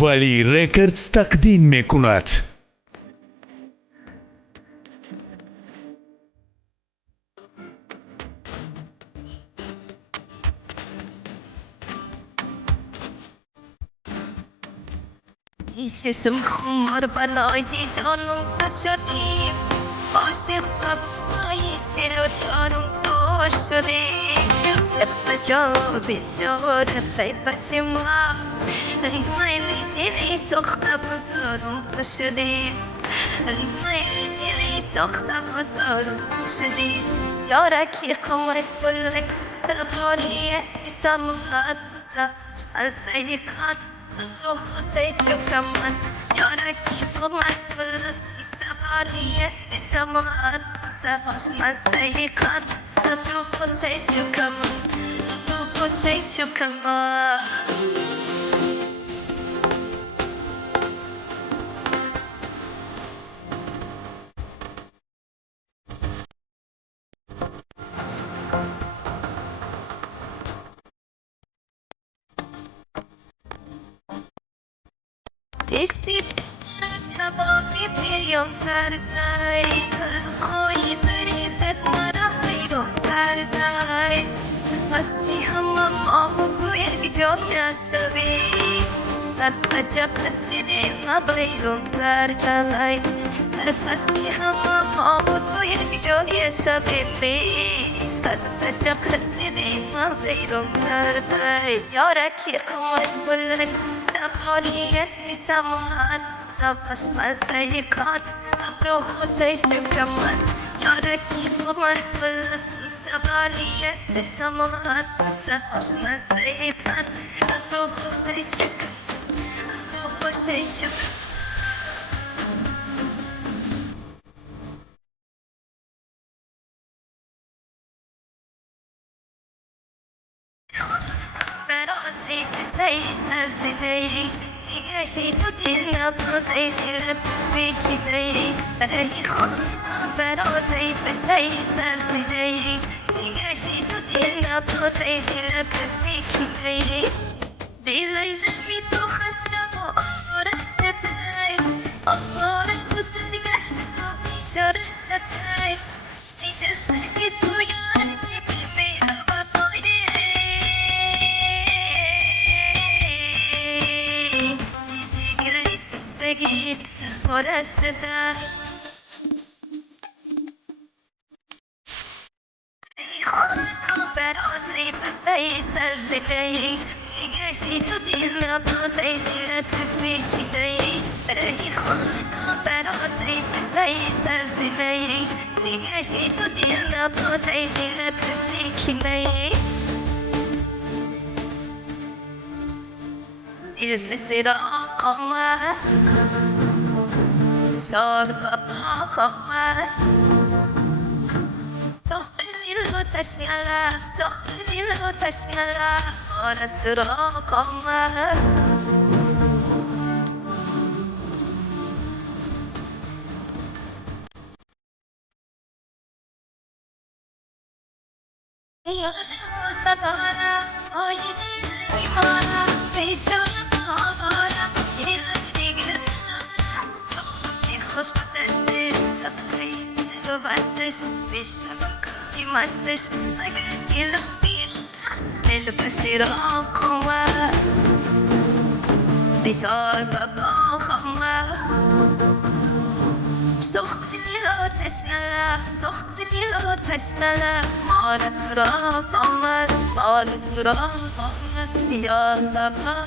ولی رکردز تقدیم میکند. چشم خمار بلای جانم شدی عاشق بابای دل و جانم تو شدی شب جا بسیار سیپس ما لیمای دلی سخت بزارم شدی لیمای دلی سخت بزارم شدی یارکی قوت بلک دلباریت بسامت از سیکات روح تيجي كمان يوراكي صمت بالسفارية سماء سفاش ما سيقان روح تيجي كمان روح تيجي كمان Sabahı bir yollardayım Koyu denize marayım derdayım Hasti hamam avuya gidiyor yaşayayım Sadece petlerim abayım derdayım Hasti hamam avuya gidiyor yaşayayım Sadece petlerim abayım derdayım Ёраки قوت بلك دباریت بیسمان سباش مزیکات روح شیچ کمان یارکی قوت بلک بیساباریت بیسمان سباش مزیکات روح شیچ کمان روح شیچ Orasıda Berodri bebeyler dileği Geçti dünya tutaydı tüpücü değil Berodri bebeyler dileği Geçti dünya tutaydı tüpücü değil İzzetira Komat Sorba Komat Sohbetilo taşyala Sohbetilo taşyala Orası Komat Sabahara Oyun imana Seyçola Babara Yelaçigir Hoş bedeştiş Sapri Dobastiş Fişabak İmastiş Agakilo bir Elbestiro Koma Bishar Baba Koma Sohbetilo taşnala Sohbetilo taşnala Mağara Koma Mağara Koma Diyar Baba